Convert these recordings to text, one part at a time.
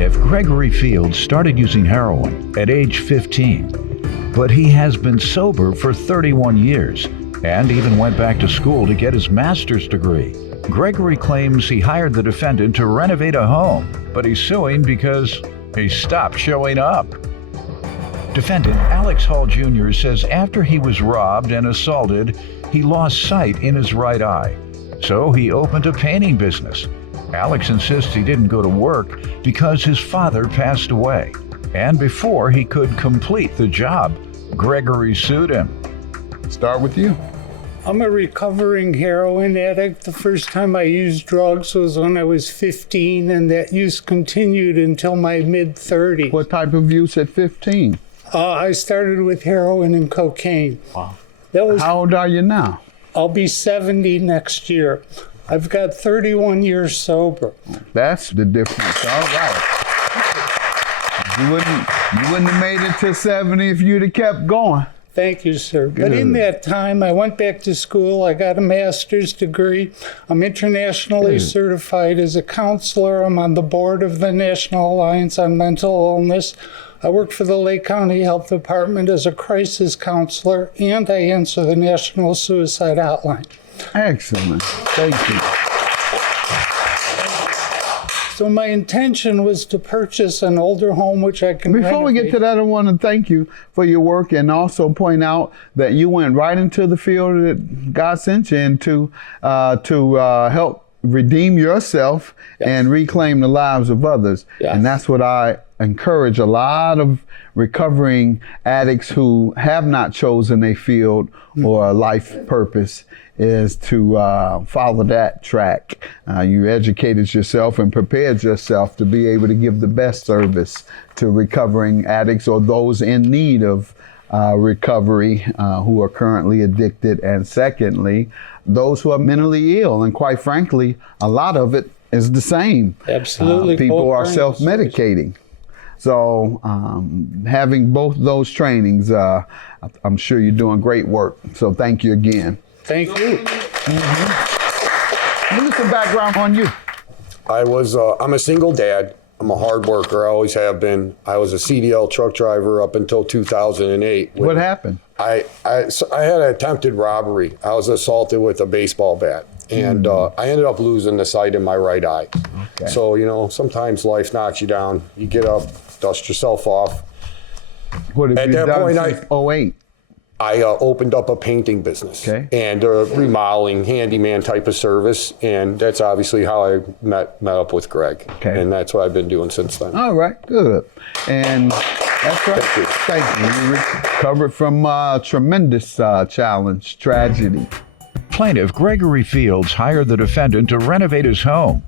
Plaintiff Gregory Fields started using heroin at age 15, but he has been sober for 31 years and even went back to school to get his master's degree. Gregory claims he hired the defendant to renovate a home, but he's suing because he stopped showing up. Defendant Alex Hall Jr. says after he was robbed and assaulted, he lost sight in his right eye. So he opened a painting business. Alex insists he didn't go to work because his father passed away. And before he could complete the job, Gregory sued him. Start with you. I'm a recovering heroin addict. The first time I used drugs was when I was 15, and that use continued until my mid-30s. What type of use at 15? I started with heroin and cocaine. Wow. How old are you now? I'll be 70 next year. I've got 31 years sober. That's the difference. All right. You wouldn't have made it to 70 if you'd have kept going. Thank you, sir. Good. But in that time, I went back to school. I got a master's degree. I'm internationally certified as a counselor. I'm on the board of the National Alliance on Mental Illness. I work for the Lake County Health Department as a crisis counselor, and I answer the National Suicide Hotline. Excellent. Thank you. So my intention was to purchase an older home, which I can Before we renovate. get to that, I want to thank you for your work and also point out that you went right into the field that God sent you into to help redeem yourself and reclaim the lives of others. Yes. And that's what I encourage a lot of recovering addicts who have not chosen a field or a life purpose is to follow that track. You educated yourself and prepared yourself to be able to give the best service to recovering addicts or those in need of recovery who are currently addicted. And secondly, those who are mentally ill. And quite frankly, a lot of it is the same. Absolutely. People are self-medicating. So having both those trainings, I'm sure you're doing great work. So thank you again. Thank you. Give me some background on you. I'm a single dad. I'm a hard worker. I always have been. I was a CDL truck driver up until 2008. What happened? I had an attempted robbery. I was assaulted with a baseball bat. And I ended up losing the sight in my right eye. Okay. So, sometimes life knocks you down. You get up, dust yourself off. What have At you that done point, since 08? I opened up a painting business and a remodeling handyman type of service. And that's obviously how I met up with Greg. Okay. And that's what I've been doing since then. All right, good. And that's right. Thank you. You recovered from a tremendous challenge, tragedy. Plaintiff Gregory Fields hired the defendant to renovate his home,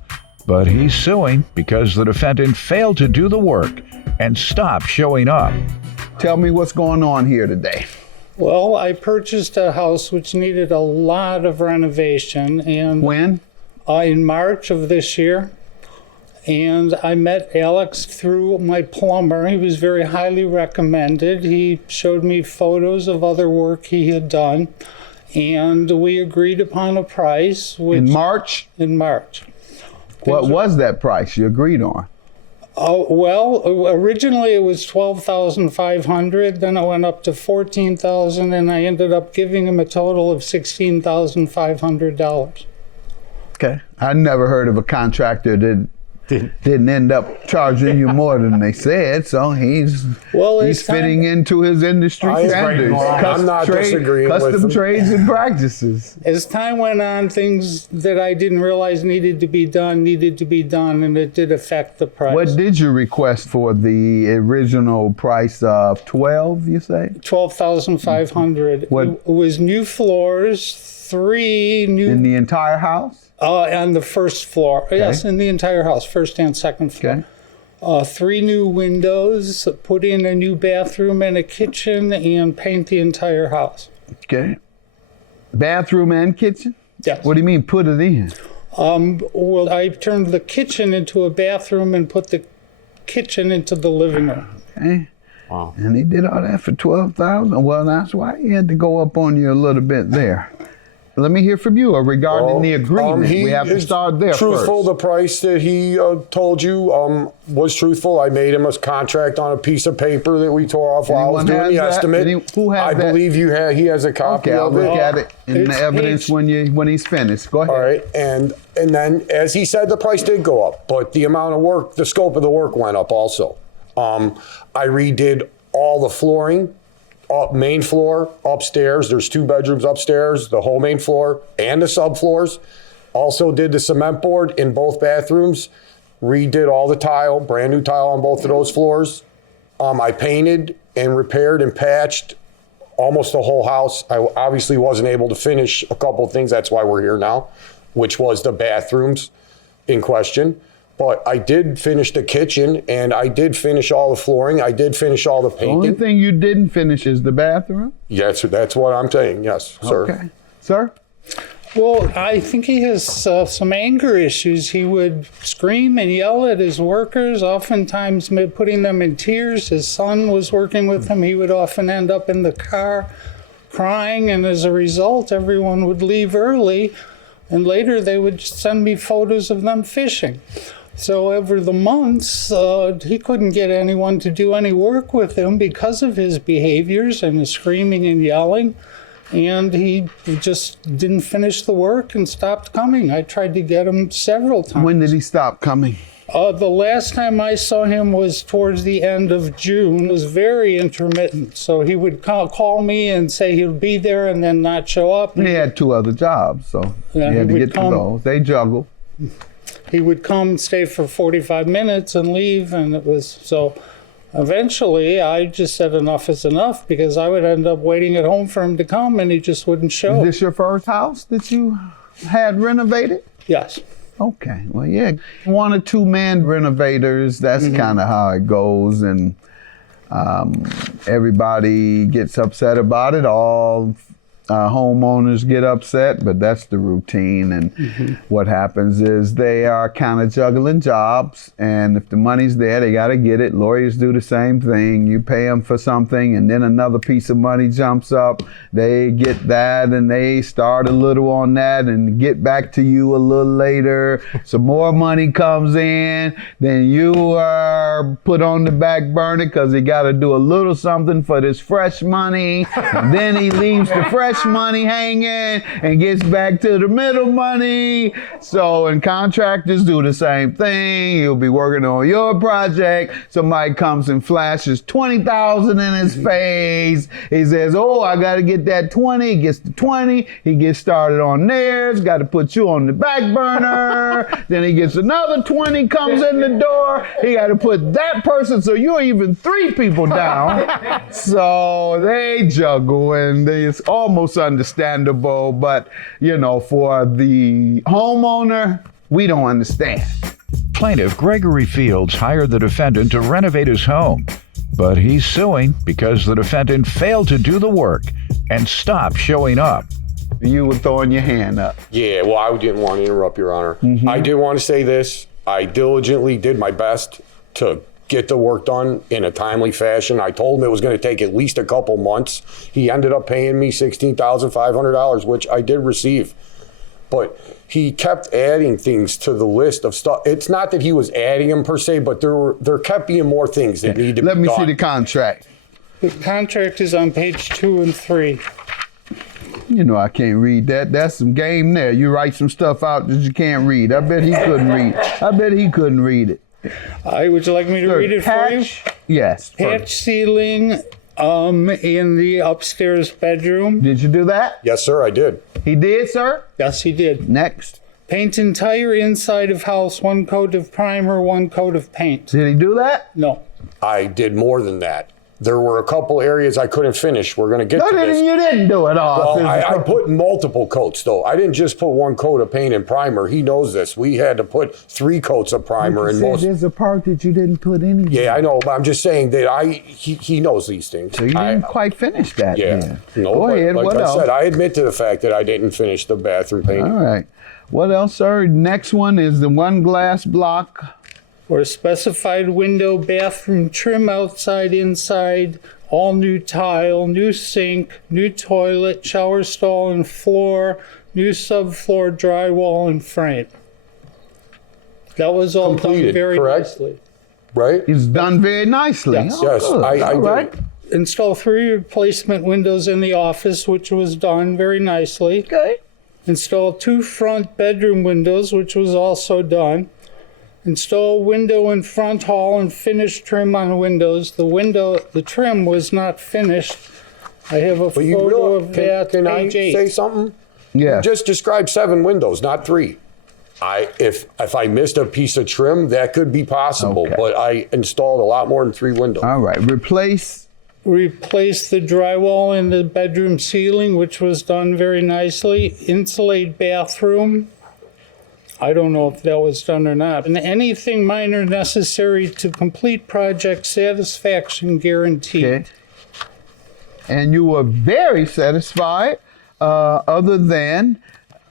but he's suing because the defendant failed to do the work and stopped showing up. Tell me what's going on here today. Well, I purchased a house which needed a lot of renovation. And When? In March of this year. And I met Alex through my plumber. He was very highly recommended. He showed me photos of other work he had done. And we agreed upon a price. In March? In March. What was that price you agreed on? Oh, well, originally it was $12,500. Then it went up to $14,000, and I ended up giving him a total of $16,500. Okay. I never heard of a contractor that didn't end up charging you more than they said, so he's fitting into his industry standards. I'm not disagreeing with custom him. trades and practices. As time went on, things that I didn't realize needed to be done, and it did affect the price. What did you request for the original price of 12, you say? $12,500. What? It was new floors, 3 new... In the entire house? On the first floor. Okay. Yes, in the entire house, first and second floor. Okay. 3 new windows, put in a new bathroom and a kitchen, and paint the entire house. Okay. Bathroom and kitchen? Yes. What do you mean put it in? Well, I turned the kitchen into a bathroom and put the kitchen into the living room. Okay. Wow. And he did all that for $12,000? Well, that's why he had to go up on you a little bit there. let me hear from you regarding the agreement. He We have to is start there truthful. first. The price that he told you was truthful. I made him a contract on a piece of paper that we tore off while I was Anyone doing the has that? estimate. Who has I that? believe he has a copy Okay, I'll of look it. at it in the It's evidence page- when he's finished. Go ahead. All right, and then as he said, the price did go up, but the amount of work, the scope of the work went up also. I redid all the flooring, main floor, upstairs. There's 2 bedrooms upstairs, the whole main floor and the subfloors. Also did the cement board in both bathrooms. Redid all the tile, brand new tile on both of those floors. I painted and repaired and patched almost the whole house. I obviously wasn't able to finish a couple of things. That's why we're here now, which was the bathrooms in question. But I did finish the kitchen, and I did finish all the flooring. I did finish all the The only painting. thing you didn't finish is the bathroom? Yes, that's what I'm saying. Yes, sir. Okay. Sir? Well, I think he has some anger issues. He would scream and yell at his workers, oftentimes putting them in tears. His son was working with him. He would often end up in the car crying, and as a result, everyone would leave early, and later they would send me photos of them fishing. So over the months, he couldn't get anyone to do any work with him because of his behaviors and his screaming and yelling. And he just didn't finish the work and stopped coming. I tried to get him several times. When did he stop coming? The last time I saw him was towards the end of June. It was very intermittent. So he would call me and say he'll be there and then not show up. He had 2 other jobs, so Yeah, he had he to would get to come. those. They juggle. He would come, stay for 45 minutes and leave. And it was so eventually I just said enough is enough, because I would end up waiting at home for him to come and he just wouldn't show. Is this your first house that you had renovated? Yes. Okay, well, yeah. 1 or 2 man renovators, that's kind of how it goes. And everybody gets upset about it. All homeowners get upset, but that's the routine. And what happens is they are kind of juggling jobs, and if the money's there, they got to get it. Lawyers do the same thing. You pay them for something, and then another piece of money jumps up. They get that, and they start a little on that, and get back to you a little later. Some more money comes in, then you are put on the back burner because he got to do a little something for this fresh money. And then he leaves the fresh money hanging and gets back to the middle money. So, and contractors do the same thing. You'll be working on your project. Somebody comes and flashes $20,000 in his face. He says, oh, I got to get that 20. He gets the 20. He gets started on theirs. Got to put you on the back burner. Then he gets another 20, comes in the door. He got to put that person, so you're even 3 people down. So they juggle, and it's almost understandable, but you know, for the homeowner, we don't understand. Plaintiff Gregory Fields hired the defendant to renovate his home, but he's suing because the defendant failed to do the work and stopped showing up. You were throwing your hand up. Yeah, well, I didn't want to interrupt, Your Honor. I did want to say this. I diligently did my best to get the work done in a timely fashion. I told him it was going to take at least a couple months. He ended up paying me $16,500, which I did receive. But he kept adding things to the list of stuff. It's not that he was adding them per se, but there kept being more things that need to be done. Let me see the contract. The contract is on page 2 and 3. You know I can't read that. That's some game there. You write some stuff out that you can't read. I bet he couldn't read it. Would you like me to read it for you? Yes. Patch ceiling in the upstairs bedroom. Did you do that? Yes, sir, I did. He did, sir? Yes, he did. Next. Paint entire inside of house, 1 coat of primer, 1 coat of paint. Did he do that? No. I did more than that. There were a couple areas I couldn't finish. We're going to get to this. You didn't do it all. Well, I put multiple coats, though. I didn't just put 1 coat of paint and primer. He knows this. We had to put 3 coats of primer and most. There's a part that you didn't put in. Yeah, I know, but I'm just saying that he knows these things. So you didn't quite finish that. Yeah. Then. No, Go ahead. like What I else? said, I admit to the fact that I didn't finish the bathroom painting. All right. What else, sir? Next one is the 1 glass block. For a specified window, bathroom trim outside, inside, all new tile, new sink, new toilet, shower stall and floor, new subfloor drywall and frame. That was all Completed, done very correct? nicely. Right? It's done very nicely. Yes. Oh, Yes, good. I All did. right. Install 3 replacement windows in the office, which was done very nicely. Okay. Install 2 front bedroom windows, which was also done. Install a window in front hall and finish trim on windows. The trim was not finished. I have a But you photo really, of that, can I page 8. say something? Yeah. You just described 7 windows, not 3. If I missed a piece of trim, that could be possible, Okay. but I installed a lot more than 3 windows. All right. Replace. Replace the drywall in the bedroom ceiling, which was done very nicely. Insulate bathroom. I don't know if that was done or not. And anything minor necessary to complete project satisfaction guaranteed. Okay. And you were very satisfied, other than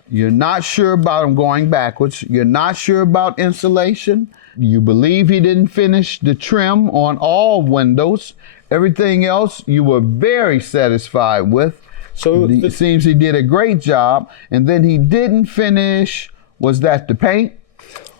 you're not sure about him going backwards. You're not sure about insulation. You believe he didn't finish the trim on all windows. Everything else you were very satisfied with. So It seems he did a great job. And then he didn't finish, was that the paint?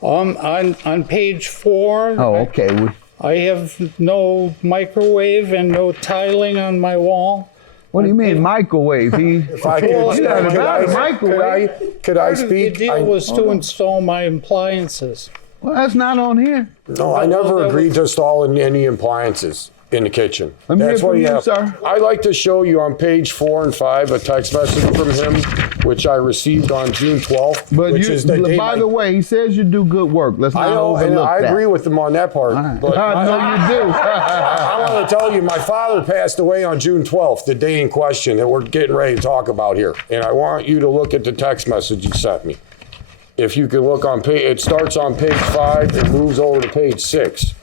on page 4, Oh, okay. I have no microwave and no tiling on my wall. What do you mean microwave? If I could, You got about a microwave. could I Part of speak? the deal was to install my appliances. Well, that's not on here. No, I never agreed to install any appliances in the kitchen. Let me hear That's what from he you, had. sir. I like to show you on page 4 and 5 a text message from him, which I received on June 12th. But which is the day by my- the way, he says you do good work. Let's I not know, and overlook I that. agree with him on that part. But I know you do. I want to tell you, my father passed away on June 12th, the day in question that we're getting ready to talk about here. And I want you to look at the text message he sent me. If you can look on page, it starts on page 5 and moves over to page 6.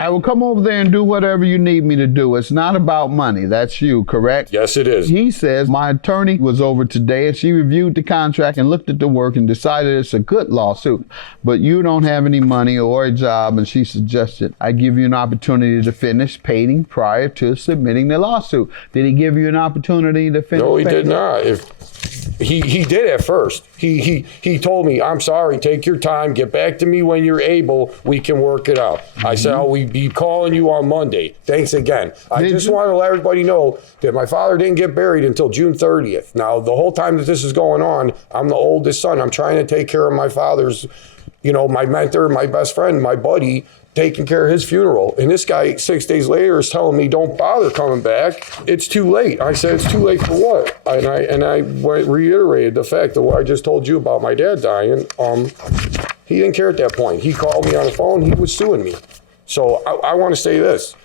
I will come over there and do whatever you need me to do. It's not about money. That's you, correct? Yes, it is. He says, my attorney was over today and she reviewed the contract and looked at the work and decided it's a good lawsuit. But you don't have any money or a job, and she suggested I give you an opportunity to finish painting prior to submitting the lawsuit. Did he give you an opportunity to finish No, he painting? did not. If he did at first. He told me, I'm sorry, take your time, get back to me when you're able, we can work it out. I said, I'll be calling you on Monday. Thanks again. I Did just you? want to let everybody know that my father didn't get buried until June 30th. Now, the whole time that this is going on, I'm the oldest son. I'm trying to take care of my father's, my mentor, my best friend, my buddy, taking care of his funeral. And this guy 6 days later is telling me, don't bother coming back. It's too late. I said, it's too late for what? And I reiterated the fact that what I just told you about my dad dying. He didn't care at that point. He called me on the phone. He was suing me. So I want to say this.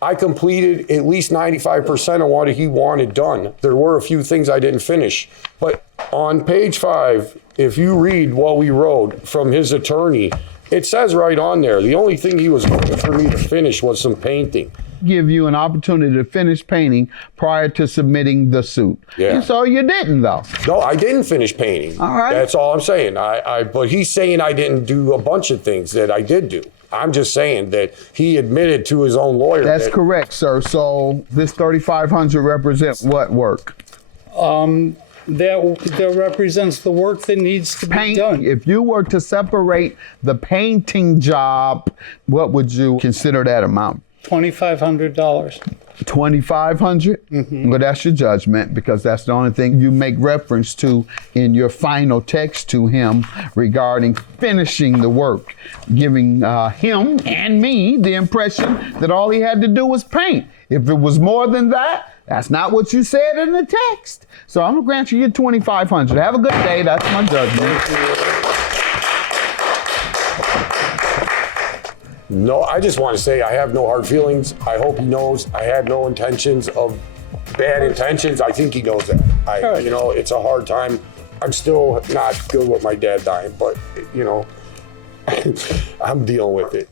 I completed at least 95% of what he wanted done. There were a few things I didn't finish. But on page 5, if you read what we wrote from his attorney, it says right on there, the only thing he was looking for me to finish was some painting. Give you an opportunity to finish painting prior to submitting the suit. Yeah. And so you didn't, though. No, I didn't finish painting. All right. That's all I'm saying. But he's saying I didn't do a bunch of things that I did do. I'm just saying that he admitted to his own lawyer. That's that, correct, sir. So this 3,500 represents what work? That represents the work that needs to be Paint. done. If you were to separate the painting job, what would you consider that amount? $2,500. $2,500? Well, that's your judgment, because that's the only thing you make reference to in your final text to him regarding finishing the work, giving him and me the impression that all he had to do was paint. If it was more than that, that's not what you said in the text. So I'm gonna grant you your $2,500. Have a good day. That's my judgment. No, I just want to say I have no hard feelings. I hope he knows I had no intentions of bad intentions. I think he knows that. It's a hard time. I'm still not good with my dad dying, but I'm dealing with it.